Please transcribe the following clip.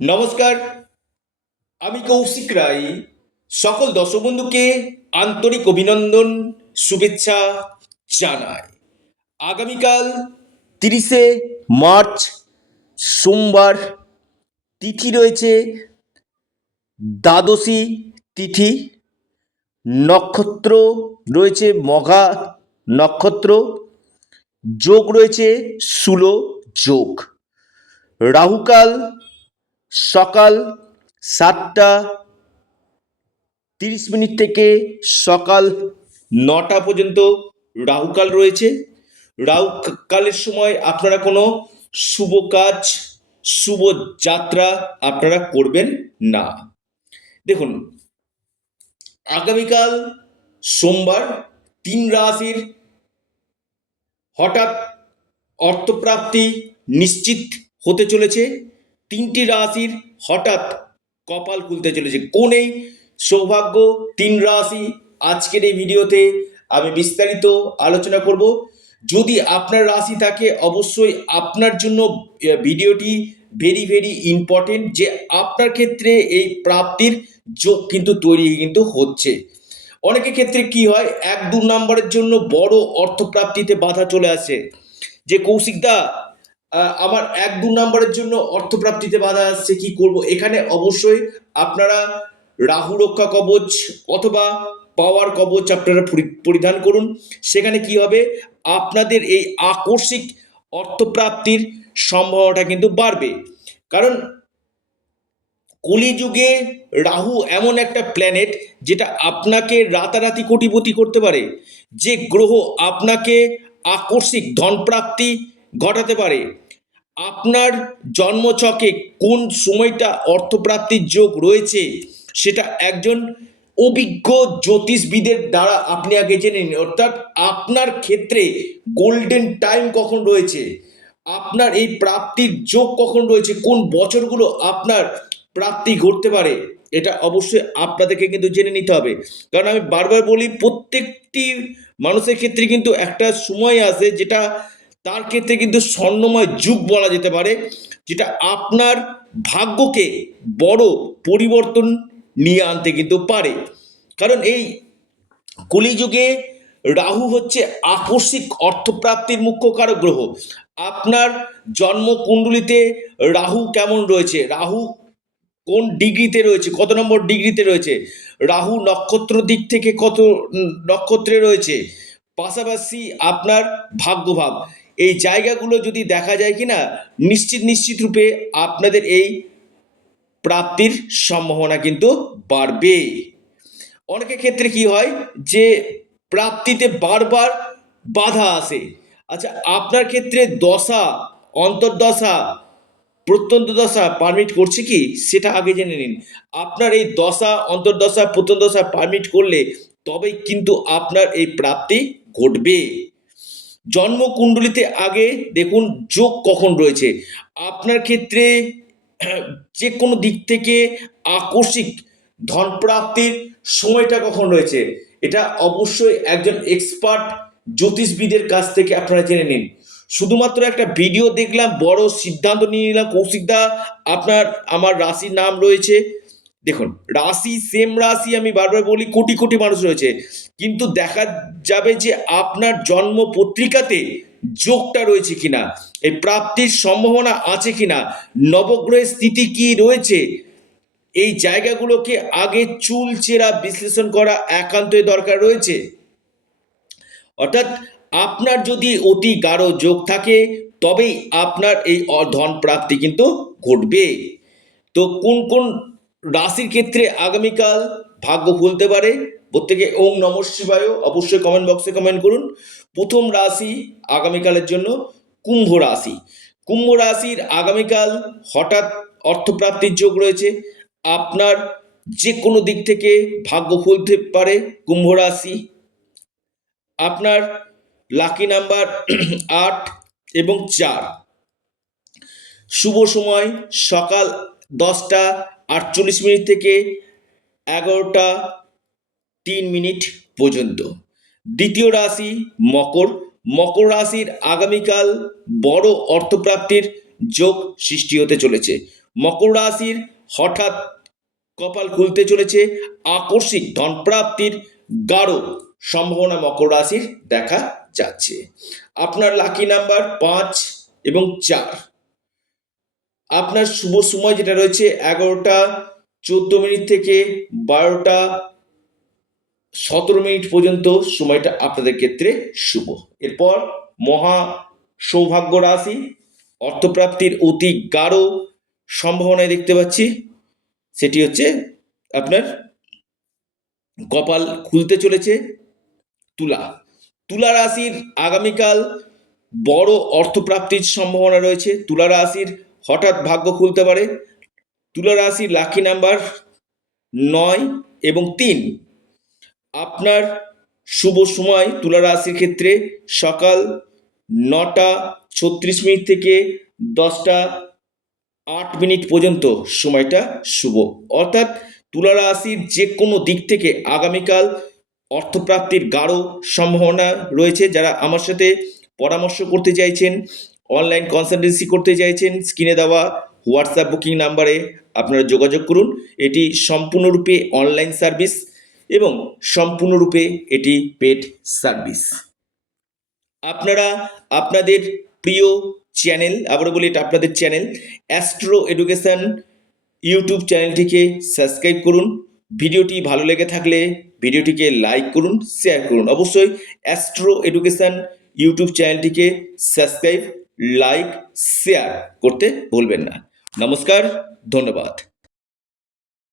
নমস্কার, আমি কৌশিক রায়। সকল দর্শক বন্ধুকে আন্তরিক অভিনন্দন, শুভেচ্ছা জানাই। আগামীকাল 30শে মার্চ সোমবার, তিথি রয়েছে দ্বাদশী তিথি, নক্ষত্র রয়েছে মঘা নক্ষত্র, যোগ রয়েছে শূল যোগ। রাহুকাল সকাল 7টা 30 মিনিট থেকে সকাল 9টা পর্যন্ত রাহুকাল রয়েছে। রাহুকালের সময় আপনারা কোনো শুভ কাজ, শুভ যাত্রা আপনারা করবেন না। দেখুন, আগামীকাল সোমবার 3 রাশির হঠাৎ অর্থপ্রাপ্তি নিশ্চিত হতে চলেছে। 3টি রাশির হঠাৎ কপাল খুলতে চলেছে। কোন এই সৌভাগ্য 3 রাশি, আজকের এই ভিডিওতে আমি বিস্তারিত আলোচনা করব। যদি আপনার রাশি থাকে, অবশ্যই আপনার জন্য ভিডিওটি ভেরি ভেরি ইম্পর্টেন্ট, যে আপনার ক্ষেত্রে এই প্রাপ্তির যোগ কিন্তু তৈরি কিন্তু হচ্ছে। অনেকের ক্ষেত্রে কি হয়, 1-2 নম্বরের জন্য বড় অর্থপ্রাপ্তিতে বাধা চলে আসে, যে কৌশিকদা আমার 1-2 নম্বরের জন্য অর্থপ্রাপ্তিতে বাধা আসছে, কি করব। এখানে অবশ্যই আপনারা রাহু রক্ষা কবচ অথবা পাওয়ার কবচ আপনারা পরিধান করুন। সেখানে কি হবে, আপনাদের এই আকস্মিক অর্থপ্রাপ্তির সম্ভাবনাটা কিন্তু বাড়বে। কারণ কলিযুগে রাহু এমন একটা প্ল্যানেট যেটা আপনাকে রাতারাতি কোটিপতি করতে পারে, যে গ্রহ আপনাকে আকস্মিক ধনপ্রাপ্তি ঘটাতে পারে। আপনার জন্মছকে কোন সময়টা অর্থপ্রাপ্তির যোগ রয়েছে, সেটা একজন অভিজ্ঞ জ্যোতিষবিদের দ্বারা আপনি আগে জেনে নিন। অর্থাৎ আপনার ক্ষেত্রে গোল্ডেন টাইম কখন রয়েছে, আপনার এই প্রাপ্তির যোগ কখন রয়েছে, কোন বছরগুলো আপনার প্রাপ্তি ঘটতে পারে, এটা অবশ্যই আপনাদেরকে কিন্তু জেনে নিতে হবে। কারণ আমি বারবার বলি, প্রত্যেকটি মানুষের ক্ষেত্রে কিন্তু একটা সময় আসে যেটা তার ক্ষেত্রে কিন্তু স্বর্ণময় যুগ বলা যেতে পারে, যেটা আপনার ভাগ্যকে বড় পরিবর্তন নিয়ে আনতে কিন্তু পারে। কারণ এই কলিযুগে রাহু হচ্ছে আকস্মিক অর্থপ্রাপ্তির মুখ্য কারক গ্রহ। আপনার জন্মকুণ্ডলিতে রাহু কেমন রয়েছে, রাহু কোন ডিগ্রিতে রয়েছে, কত নম্বর ডিগ্রিতে রয়েছে, রাহু নক্ষত্র দিক থেকে কত নক্ষত্রে রয়েছে, পাশাপাশি আপনার ভাগ্যভাব, এই জায়গাগুলো যদি দেখা যায় কিনা, নিশ্চিত রূপে আপনাদের এই প্রাপ্তির সম্ভাবনা কিন্তু বাড়বে। অনেকের ক্ষেত্রে কি হয়, যে প্রাপ্তিতে বারবার বাধা আসে। আচ্ছা, আপনার ক্ষেত্রে দশা, অন্তর্দশা, প্রত্যন্ত দশা পারমিট করছে কি, সেটা আগে জেনে নিন। আপনার এই দশা, অন্তর্দশা, প্রত্যন্ত দশা পারমিট করলে তবেই কিন্তু আপনার এই প্রাপ্তি ঘটবে। জন্মকুণ্ডলিতে আগে দেখুন যোগ কখন রয়েছে। আপনার ক্ষেত্রে যে কোনো দিক থেকে আকস্মিক ধনপ্রাপ্তির সময়টা কখন রয়েছে, এটা অবশ্যই একজন এক্সপার্ট জ্যোতিষবিদের কাছ থেকে আপনারা জেনে নিন। শুধুমাত্র একটা ভিডিও দেখলাম, বড় সিদ্ধান্ত নিয়ে নিলাম কৌশিকদা আপনার আমার রাশির নাম রয়েছে। দেখুন, রাশি সেম রাশি, আমি বারবার বলি, কোটি কোটি মানুষ রয়েছে, কিন্তু দেখা যাবে যে আপনার জন্ম পত্রিকাতে যোগটা রয়েছে কিনা, এই প্রাপ্তির সম্ভাবনা আছে কিনা, নবগ্রহের স্থিতি কি রয়েছে, এই জায়গাগুলোকে আগে চুলচেরা বিশ্লেষণ করা একান্তই দরকার রয়েছে। অর্থাৎ আপনার যদি অতি গাঢ় যোগ থাকে, তবেই আপনার এই ধন প্রাপ্তি কিন্তু ঘটবে। তো কোন কোন রাশির ক্ষেত্রে আগামীকাল ভাগ্য খুলতে পারে, প্রত্যেকে ওম নমঃ শিবায় অবশ্যই কমেন্ট বক্সে কমেন্ট করুন। প্রথম রাশি আগামীকালের জন্য কুম্ভ রাশি। কুম্ভ রাশির আগামীকাল হঠাৎ অর্থপ্রাপ্তির যোগ রয়েছে। আপনার যে কোনো দিক থেকে ভাগ্য খুলতে পারে কুম্ভ রাশি। আপনার লাকি নাম্বার 8 এবং 4। শুভ সময় সকাল 10টা 48 মিনিট থেকে 11টা 3 মিনিট পর্যন্ত। দ্বিতীয় রাশি মকর। মকর রাশির আগামীকাল বড় অর্থপ্রাপ্তির যোগ সৃষ্টি হতে চলেছে। মকর রাশির হঠাৎ কপাল খুলতে চলেছে, আকস্মিক ধনপ্রাপ্তির গাঢ় সম্ভাবনা মকর রাশির দেখা যাচ্ছে। আপনার লাকি নাম্বার 5 এবং 4। আপনার শুভ সময় যেটা রয়েছে 11টা 14 মিনিট থেকে 12টা 17 মিনিট পর্যন্ত সময়টা আপনাদের ক্ষেত্রে শুভ। এরপর মহা সৌভাগ্য রাশি, অর্থপ্রাপ্তির অতি গাঢ় সম্ভাবনায় দেখতে পাচ্ছি, সেটি হচ্ছে আপনার কপাল খুলতে চলেছে তুলা। তুলা রাশির আগামীকাল বড় অর্থপ্রাপ্তির সম্ভাবনা রয়েছে। তুলা রাশির হঠাৎ ভাগ্য খুলতে পারে। তুলা রাশির লাকি নাম্বার 9 এবং 3। আপনার শুভ সময় তুলা রাশির ক্ষেত্রে সকাল 9টা 36 মিনিট থেকে 10টা 8 মিনিট পর্যন্ত সময়টা শুভ। অর্থাৎ তুলা রাশির যে কোনো দিক থেকে আগামীকাল অর্থপ্রাপ্তির গাঢ় সম্ভাবনা রয়েছে। যারা আমার সাথে পরামর্শ করতে চাইছেন, অনলাইন কনসালটেন্সি করতে চাইছেন, স্ক্রিনে দেওয়া হোয়াটসঅ্যাপ বুকিং নাম্বারে আপনারা যোগাযোগ করুন। এটি সম্পূর্ণরূপে অনলাইন সার্ভিস এবং সম্পূর্ণরূপে এটি পেড সার্ভিস। আপনারা আপনাদের প্রিয় চ্যানেল, আবারও বলি এটা আপনাদের চ্যানেল অ্যাস্ট্রো এডুকেশন ইউটিউব চ্যানেলটিকে সাবস্ক্রাইব করুন। ভিডিওটি ভালো লেগে থাকলে ভিডিওটিকে লাইক করুন, শেয়ার করুন। অবশ্যই অ্যাস্ট্রো এডুকেশন ইউটিউব চ্যানেলটিকে সাবস্ক্রাইব, লাইক, শেয়ার করতে ভুলবেন না। নমস্কার, ধন্যবাদ।